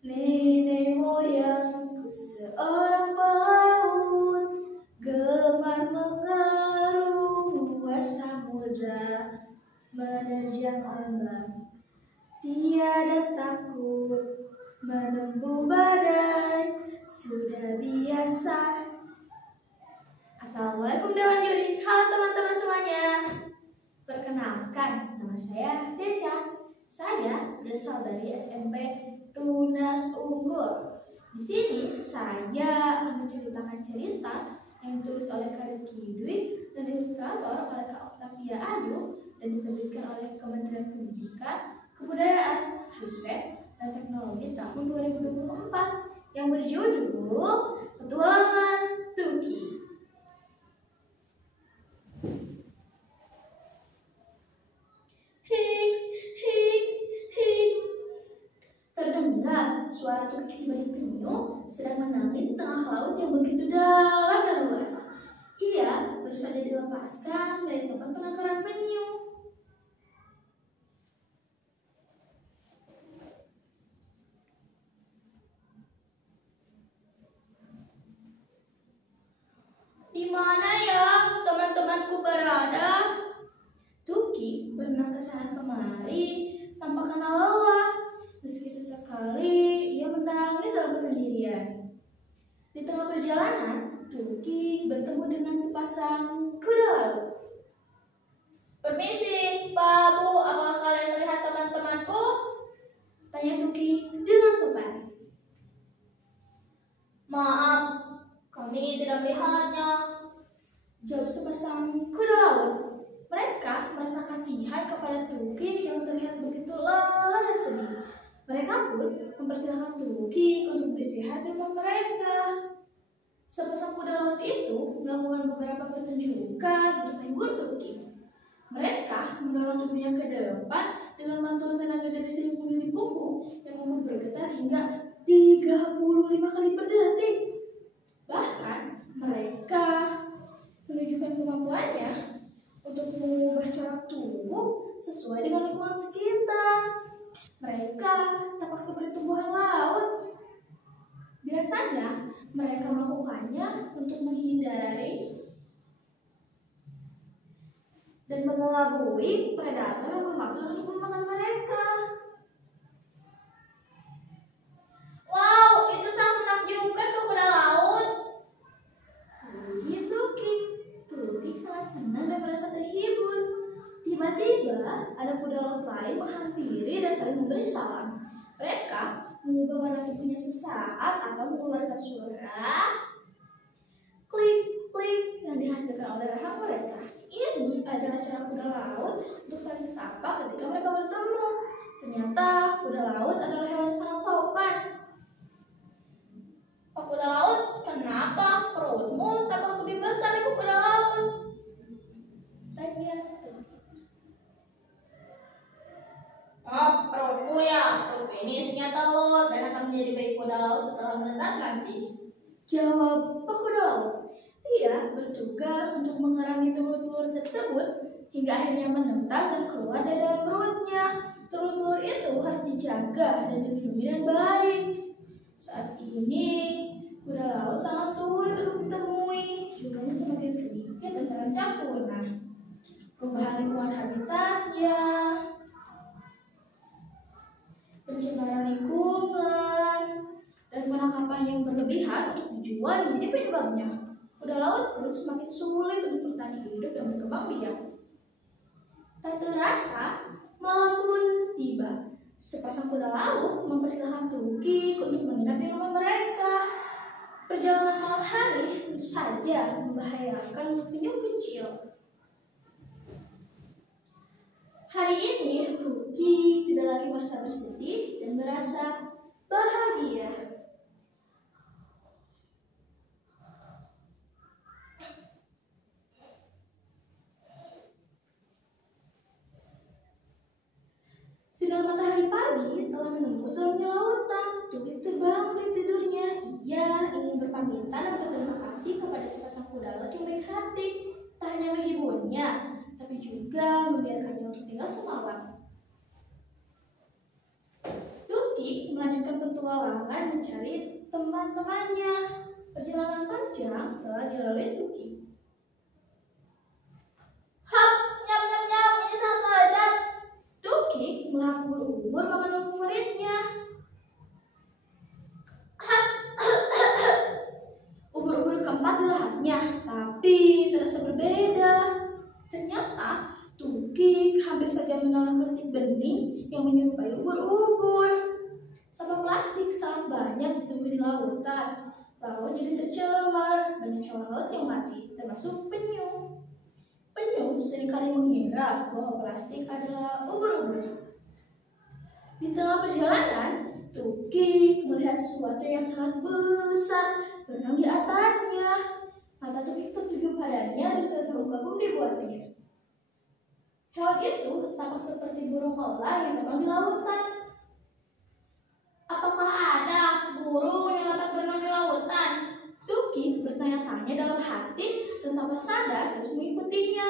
Nenek moyangku seorang pelaut, gemar mengarungi luas samudra, menerjang ombak, tiada takut, menempuh badai, sudah biasa. Assalamualaikum Dewan Juri. Halo teman-teman semuanya. Perkenalkan, nama saya Deca. Saya berasal dari SMP Tunas Unggul. Di sini saya akan menceritakan cerita yang ditulis oleh Kak Rizky Dwi dan diilustrator oleh Kak Octavia Ayu dan diterbitkan oleh Kementerian Pendidikan, Kebudayaan, Riset, dan Teknologi tahun 2024 yang berjudul Petualangan Tuki. Terdengar suara Tuki si bayi penyu sedang menangis di tengah laut yang begitu dalam dan luas. Ia baru saja dilepaskan dari tempat penangkaran penyu. Di mana ya teman-temanku berada? Tuki berenang ke sana kemari tanpa kenal lelah. Meski sesekali ia menangis dalam kesendirian. Di tengah perjalanan, Tuki bertemu dengan sepasang kuda laut. Permisi, Pak Bu, apakah kalian melihat teman-temanku? Tanya Tuki dengan sopan. Maaf, kami tidak melihatnya, jawab sepasang kuda laut. Mereka merasa kasihan kepada Tuki yang terlihat begitu lelah dan sedih. Mereka pun mempersilahkan Tuki untuk beristirahat di rumah mereka. Sepasang kuda laut itu melakukan beberapa pertunjukan untuk menghibur Tuki. Mereka mendorong tubuhnya ke depan dengan bantuan tenaga dari selimut di punggung yang membuat bergetar hingga 35 kali per detik. Bahkan mereka menunjukkan kemampuannya untuk mengubah corak tubuh sesuai dengan lingkungan sekitar. Mereka tampak seperti tumbuhan laut. Biasanya mereka melakukannya untuk menghindari dan mengelabui predator yang bermaksud untuk memakan mereka. Wow, itu sangat menakjubkan kuda laut, puji Tuki. Tuki sangat senang dan merasa terhibur. Tiba-tiba ada kuda laut lain menghampiri dan saling memberi salam. Mereka mengubah warna tubuhnya sesaat atau mengeluarkan suara klik-klik yang dihasilkan oleh rahang mereka. Ini adalah cara kuda laut untuk saling sapa ketika mereka bertemu. Ternyata kuda laut adalah hewan yang sangat sopan. Pak kuda laut, kenapa perutmu tampak lebih besar dari kuda laut? Tanya. Perutku ya, perutku ini isinya telur dan akan menjadi bayi kuda laut setelah menetas nanti, jawab Pak kuda laut. Ia bertugas untuk mengerami telur-telur tersebut hingga akhirnya menetas dan keluar dari dalam perutnya. Telur-telur itu harus dijaga dan dilindungi dengan baik. Saat ini kuda laut sangat sulit untuk ditemui, jumlahnya semakin sedikit dan terancam punah. Perubahan lingkungan habitatnya, pencemaran lingkungan, dan penangkapan yang berlebihan untuk dijual menjadi penyebabnya. Kuda laut pun semakin sulit untuk bertahan hidup dan berkembang biak. Tak terasa, malam pun tiba. Sepasang kuda laut mempersilahkan Tuki untuk menginap di rumah mereka. Perjalanan malam hari tentu saja membahayakan untuk penyu kecil. Hari ini Tuki tidak lagi merasa bersedih dan merasa bahagia. Sinar matahari pagi telah menembus dalamnya lautan. Tuki terbangun dari tidurnya. Ia ingin berpamitan dan berterima kasih kepada sepasang kuda laut yang baik hati. Tak hanya menghiburnya, tapi juga membiarkannya untuk tinggal semalam. Tuki melanjutkan petualangan mencari teman-temannya. Perjalanan panjang telah dilalui Tuki. Hap, nyam nyam nyam, ini sangat lezat. Tuki melahap ubur-ubur makanan favoritnya. Hap, ubur-ubur keempat dilahapnya, tapi terasa berbeda. Ternyata Tuki hampir saja menelan plastik bening yang menyerupai ubur-ubur. Sampah plastik sangat banyak ditemui di lautan. Laut jadi tercemar, banyak hewan laut yang mati, termasuk penyu. Penyu seringkali mengira bahwa plastik adalah ubur-ubur. Di tengah perjalanan, Tuki melihat sesuatu yang sangat besar berenang di atasnya. Mata Tuki tertuju padanya dan terkagum-kagum dibuatnya. Hewan itu tampak seperti burung elang yang terbang di lautan. Apakah ada burung yang dapat berenang di lautan? Tuki bertanya-tanya dalam hati dan tanpa sadar terus mengikutinya.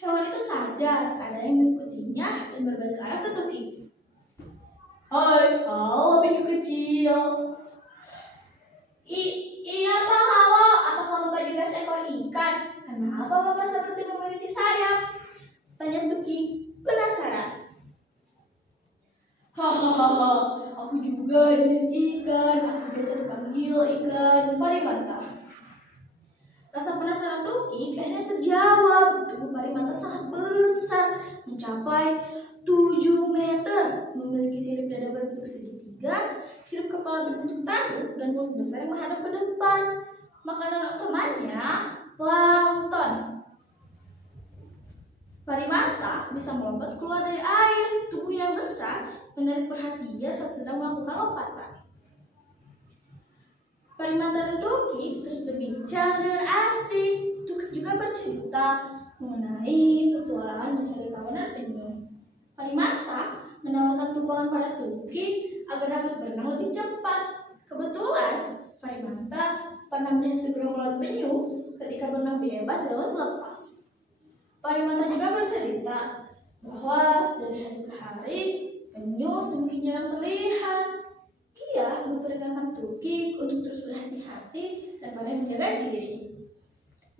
Hewan itu sadar ada yang mengikutinya dan berbalik arah ke Tuki. Hai, halo penyu kecil. Iya Pak, halo. Apakah Bapak juga seekor ikan? Kenapa Bapak seperti memiliki sayap? Tanya Tuki penasaran. Hahaha, aku juga jenis ikan. Aku biasa dipanggil ikan parimanta. Rasa penasaran Tuki akhirnya terjawab. Tubuh parimanta sangat besar, mencapai 7 meter, memiliki sirip dada berbentuk segitiga, sirip kepala berbentuk tanduk, dan mulut besar yang menghadap ke depan. Makanan utamanya plankton. Parimanta bisa melompat keluar dari air. Tubuhnya yang besar menarik perhatian saat sedang melakukan lompatan. Parimanta dan Tuki terus berbincang dengan asik. Tuki juga bercerita mengenai petualangan mencari kawanan penyu. Parimanta menawarkan tumpangan pada Tuki agar dapat berenang lebih cepat. Kebetulan Parimanta pernah melihat segerombolan penyu ketika berenang bebas di laut lepas. Parimanta juga bercerita bahwa dari hari ke hari penyu semakin jarang terlihat. Ia memperingatkan Tuki untuk terus berhati-hati dan pandai menjaga diri.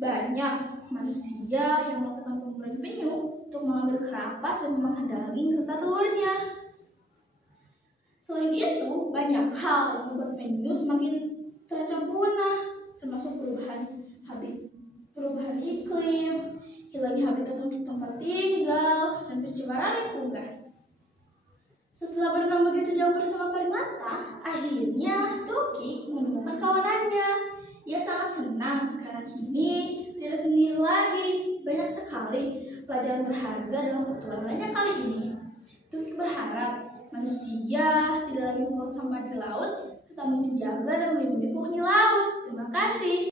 Banyak manusia yang melakukan pemburuan penyu untuk mengambil kerapas dan memakan daging serta telurnya. Selain itu, banyak hal yang membuat penyu semakin terancam punah, termasuk perubahan iklim, hilangnya habitat untuk tempat tinggal, dan pencemaran lingkungan. Setelah berenang begitu jauh bersama Parimanta, akhirnya Tuki menemukan kawanannya. Ia sangat senang karena kini tidak sendiri lagi. Banyak sekali pelajaran berharga dalam petualangannya kali ini. Tuki berharap manusia tidak lagi membuang sampah di laut, tetapi menjaga dan melindungi penghuni laut. Terima kasih.